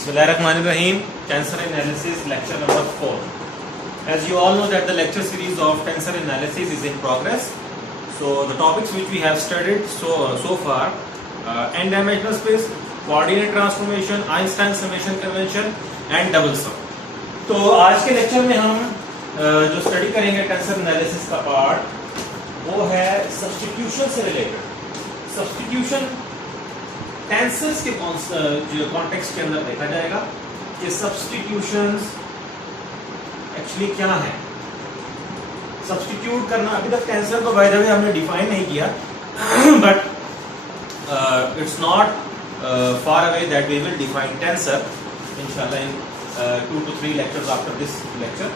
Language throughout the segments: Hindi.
Bismillahirrahmanirrahim. Tensor analysis lecture number 4. As you all know that the lecture series of tensor analysis is in progress. So the topics which we have studied so far, n-dimensional space, coordinate transformation, Einstein summation convention and double sum. तो आज के लेक्चर में हम जो स्टडी करेंगे टेंसर एनालिसिस का पार्ट वो है सब्स्टिट्यूशन से रिलेटेड। सब्स्टिट्यूशन टेंसर्स के जो कॉन्टेक्स्ट के अंदर देखा जाएगा कि सब्स्टिट्यूशंस एक्चुअली क्या है। सब्स्टिट्यूट करना, अभी तक टेंसर को बाय द वे हमने डिफाइन नहीं किया, but it's not far away that we will define tensor इंशाल्लाह in 2 to 3 lectures after this lecture.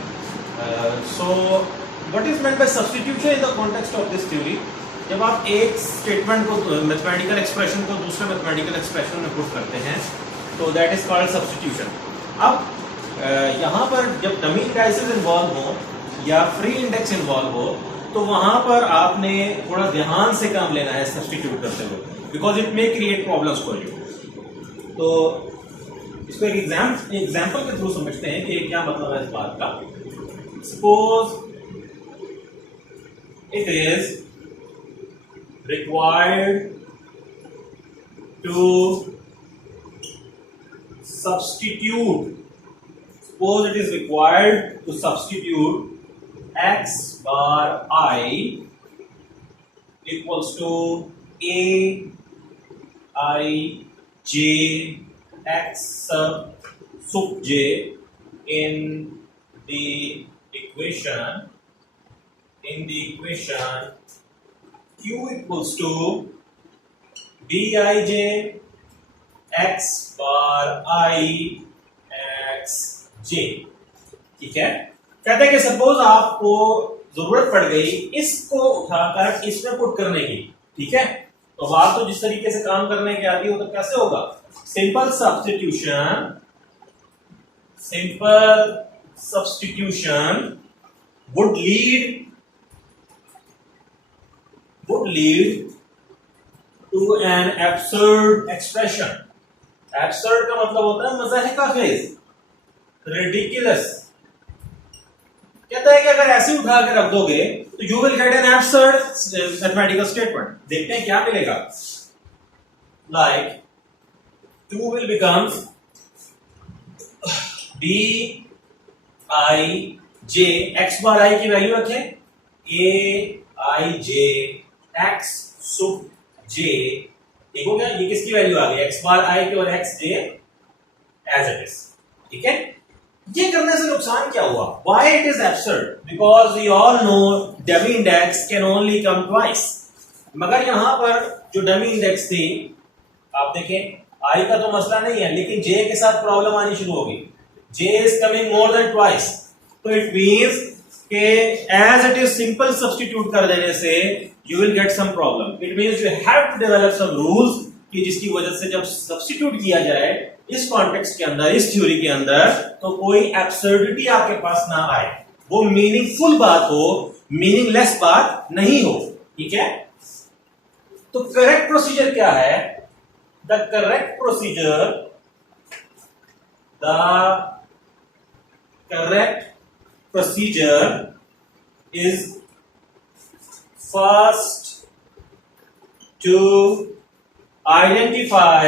So what is meant by substitution in the context of this theory? जब आप एक स्टेटमेंट को, मैथमेटिकल एक्सप्रेशन को दूसरे मैथमेटिकल एक्सप्रेशन में पुट करते हैं तो दैट इज कॉल्ड सब्स्टिट्यूशन। अब यहाँ पर जब डमी इंडाइसेस इन्वॉल्व हो या फ्री इंडेक्स इन्वॉल्व हो तो वहां पर आपने थोड़ा ध्यान से काम लेना है सब्स्टिट्यूट करते हुए, because it may create problems for you. तो इसको एक एग्जाम्पल के थ्रू समझते हैं कि क्या मतलब है इस बात का। Suppose it is required to substitute, suppose it is required to substitute x bar I equals to a I j x sub j in the equation q equals to bij x bar I x j। ठीक है, कहते हैं कि सपोज आपको जरूरत पड़ गई इसको उठाकर इसमें पुट करने की। ठीक है, तो बात तो जिस तरीके से काम करने की आती है वो तो कैसे होगा। Simple substitution would lead to an absurd expression। absurd का मतलब होता है मज़ाहिका फेज, ridiculous। कहता है कि अगर ऐसे उठा के रख दोगे तो you will get an absurd mathematical statement। देखते हैं क्या मिलेगा। like 2 will become b I j x bar I की वैल्यू रखें a I j x sub j। ठीक हो गया, ये किसकी वैल्यू आ गई, x बार i की और x j as it is. ठीक है, ये करने से नुकसान क्या हुआ, why it is absurd, because we all know dummy index can only come twice। मगर यहां पर जो डमी इंडेक्स थी आप देखें i का तो मसला नहीं है, लेकिन j के साथ प्रॉब्लम आनी शुरू होगी। j is coming more than twice, तो इट मींस कि as it is simple substitute कर देने से you will get some problem। it means you have to develop some rules कि जिसकी वजह से जब substitute किया जाए इस context के अंदर, इस थ्योरी के अंदर, तो कोई absurdity आपके पास ना आए, वो मीनिंगफुल बात हो, मीनिंगलेस बात नहीं हो। ठीक है, तो करेक्ट प्रोसीजर क्या है, the correct procedure is first to identify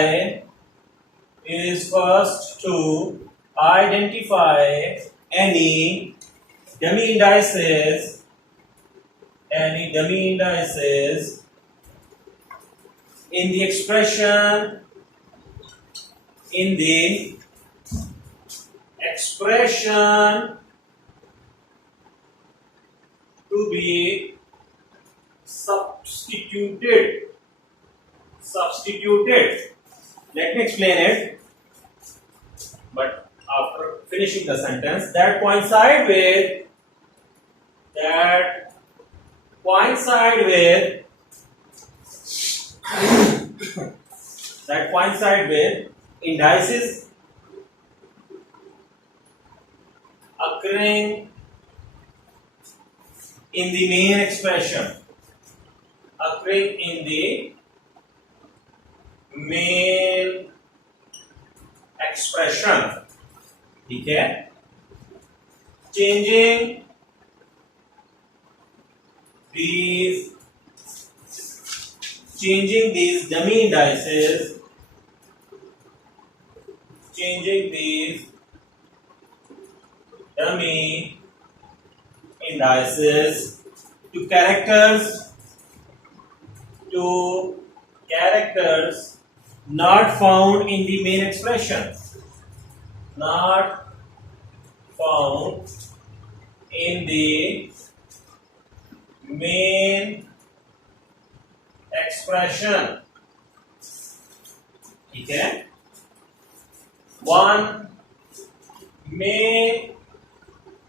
any dummy indices in the expression to be substituted। Let me explain it, but after finishing the sentence, that coincide with indices occurring in the main expression, occurring in the main expression expression, ठीक है, changing these dummy indices, changing these dummy indices to characters not found in the main expression, not found in the main expression, ठीक है। One may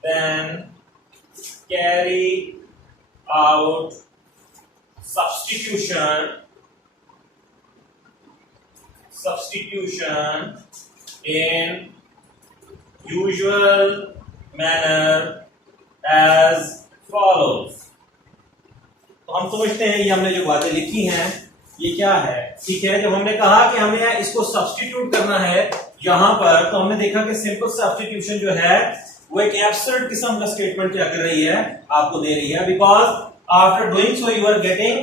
then carry out substitution in usual manner as follows। तो हम समझते हैं ये हमने जो बातें लिखी हैं ये क्या है, ठीक है। जब हमने कहा कि हमें इसको सब्स्टिट्यूट करना है यहां पर, तो हमने देखा कि सिंपल सब्स्टिट्यूशन जो है वो एक एब्सर्ड किस्म का स्टेटमेंट क्या कर रही है, आपको दे रही है, because after doing so you are getting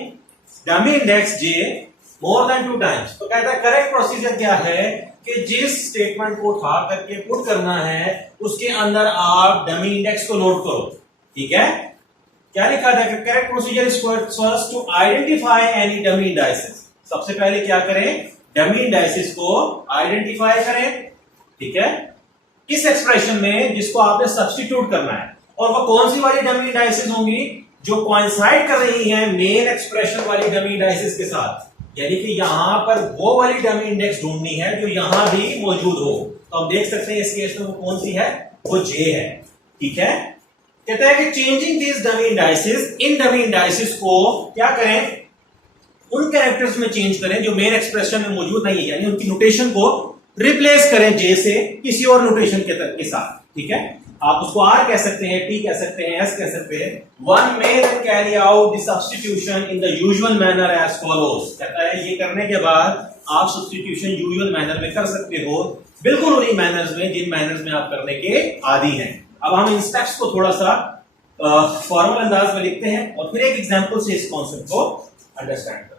dummy index J more than 2 times. तो कहता है करेक्ट प्रोसीजर क्या है कि जिस स्टेटमेंट को उठा करके पुट करना है उसके अंदर आप डमी इंडेक्स को नोट करो, ठीक है। क्या लिखा था कि correct procedure is first to identify any dummy indices. सबसे पहले क्या करें, डमी इंडाइसेस को आइडेंटिफाई करें, ठीक है, इस एक्सप्रेशन में जिसको आपने सब्स्टिट्यूट करना है। और वो कौन सी वाली डमी इंडाइसेस होंगी, जो कोइंसाइड कर रही हैं मेन एक्सप्रेशन वाली डमी इंडाइसेस के साथ, यानी कि यहां पर वो वाली डमी इंडेक्स ढूंढनी है जो यहां भी मौजूद हो। तो हम देख सकते हैं इस केस में वो कौन सी है, वो जे है, ठीक है। कहता है कि changing this dummy indices, in dummy indices को क्या करें, उन कैरेक्टर्स में चेंज करें जो मेन एक्सप्रेशन में मौजूद नहीं है, यानी उनकी नोटेशन को रिप्लेस करें जे से किसी और नोटेशन के साथ, ठीक है। आप उसको आर कह सकते हैं, टी कह सकते हैं, एस कह सकते हैं। One may then carry out the substitution in the usual manner as follows. कहता है ये करने के बाद आप सब्स्टिट्यूशन यूजुअल मैनर में कर सकते हो, बिल्कुल उन्हीं मैनर्स में जिन मैनर्स में आप करने के आदी हैं। अब हम इन स्टेप्स को थोड़ा सा फॉर्मल अंदाज में लिखते हैं और फिर एक एग्जांपल से इस कॉन्सेप्ट को अंडरस्टैंड करते हैं।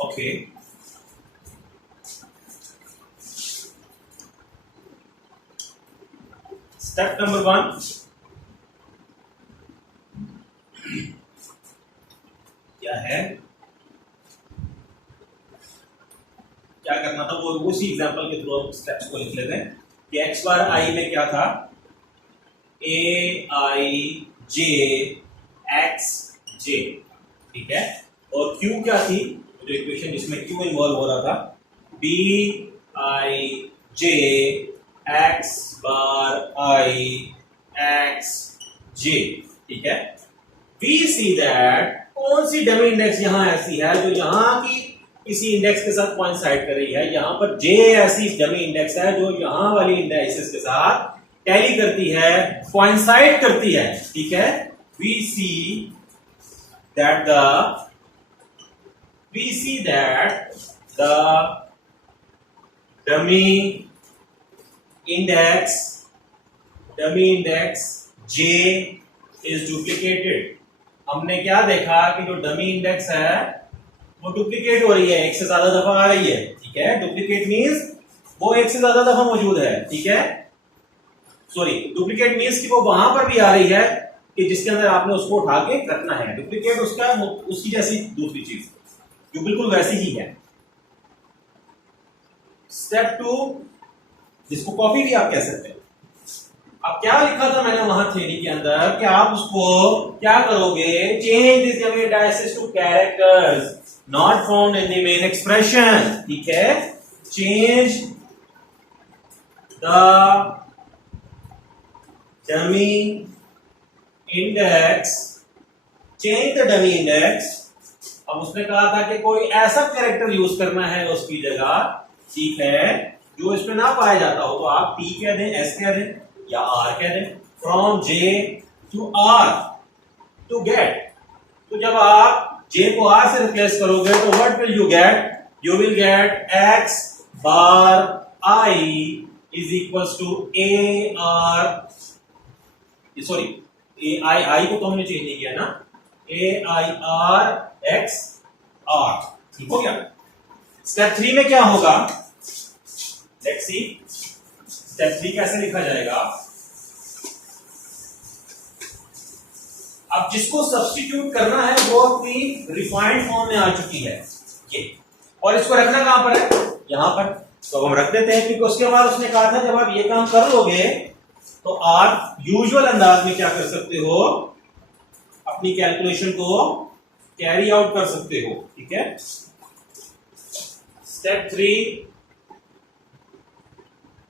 ओके, स्टेप नंबर 1, क्या है, क्या करना था वो उसी एग्जांपल के थ्रू स्टेप्स को लिख लेते हैं कि एक्स बार आई में क्या था, ए आई जे एक्स जे, ठीक है। और क्यू क्या थी, जो इक्वेशन जिसमें क्यू इन्वॉल्व हो रहा था, B I J X bar I X J, ठीक है। वी सी दैट कौन सी डमी इंडेक्स यहां ऐसी है जो यहां की किसी इंडेक्स के साथ कोइंसाइड कर रही है। यहां पर जे ऐसी डमी इंडेक्स है जो यहां वाली इंडेक्सेस के साथ टैली करती है, कोइंसाइड करती है, ठीक है। We see that the dummy index J is duplicated। हमने क्या देखा कि जो डमी इंडेक्स है वो डुप्लीकेट हो रही है, एक से ज्यादा दफा आ रही है, ठीक है। डुप्लीकेट मींस वो एक से ज्यादा दफा मौजूद है, ठीक है। सॉरी, डुप्लीकेट मींस कि वो वहां पर भी आ रही है कि जिसके अंदर आपने उसको उठा के रखना है। डुप्लीकेट उसकी जैसी दूसरी चीज जो बिल्कुल वैसी ही है। स्टेप 2, जिसको कॉपी भी आप कह सकते हैं। अब क्या लिखा था मैंने वहां थ्योरी के अंदर कि आप उसको क्या करोगे, change this dummy indices to characters not found in the main expression, ठीक है। Change the dummy index, change the dummy index. अब उसने कहा था कि कोई ऐसा कैरेक्टर यूज करना है उसकी जगह ठीक है, जो इसमें ना पाया जाता हो तो आप P कह दें, S कह दें या R कह दें। From J to R to get, तो जब आप J को R से रिप्लेस करोगे तो what will you get? You will get X bar I is equals to A R, sorry I को तो हमने चेंज नहीं किया ना, AIR X R, ठीक हो गया। स्टेप 3 में क्या होगा? लेट्स सी स्टेप 3 कैसे लिखा जाएगा। अब जिसको सब्स्टिट्यूट करना है वो अपनी रिफाइंड फॉर्म में आ चुकी है ये, और इसको रखना कहां पर है? यहां पर। तो हम रख देते हैं, क्योंकि उसके बाद उसने कहा था जब आप ये काम कर लोगे तो आप यूजुअल अंदाज में क्या कर सकते हो, अपनी कैलकुलेशन को कैरी आउट कर सकते हो, ठीक है। Step 3,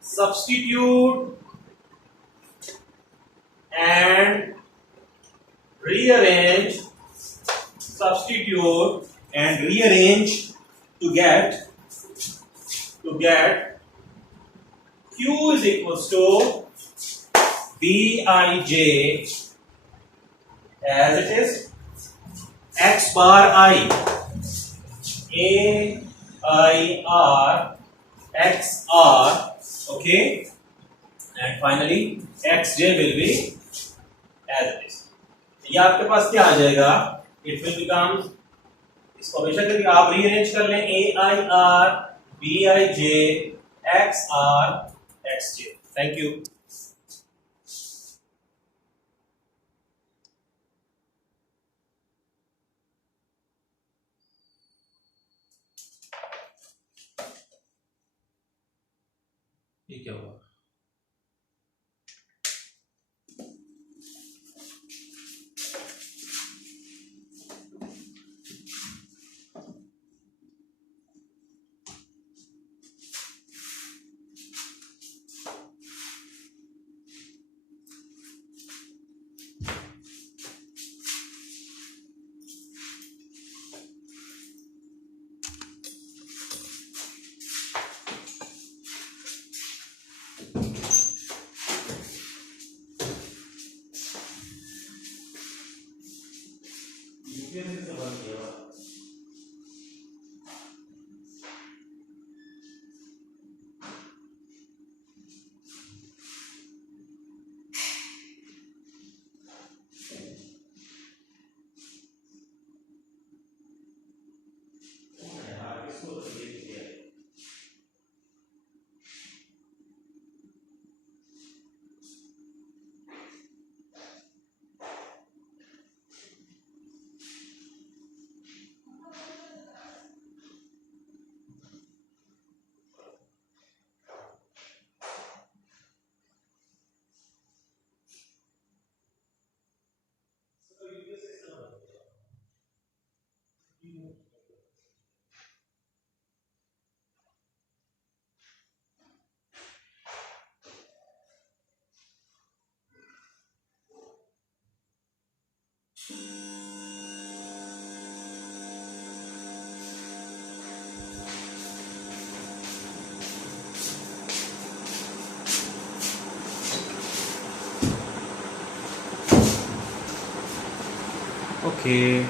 substitute and rearrange, substitute and rearrange to get Q is equals to Bij as it is X bar I AIR XR, okay, and finally Xj will be as it is। ये आपके पास क्या आ जाएगा? इट विल बिकम, इसको हमेशा करके आप रीअरेंज कर लें, AIR BIJ XR XJ। Thank you. ये क्या हुआ? Okay.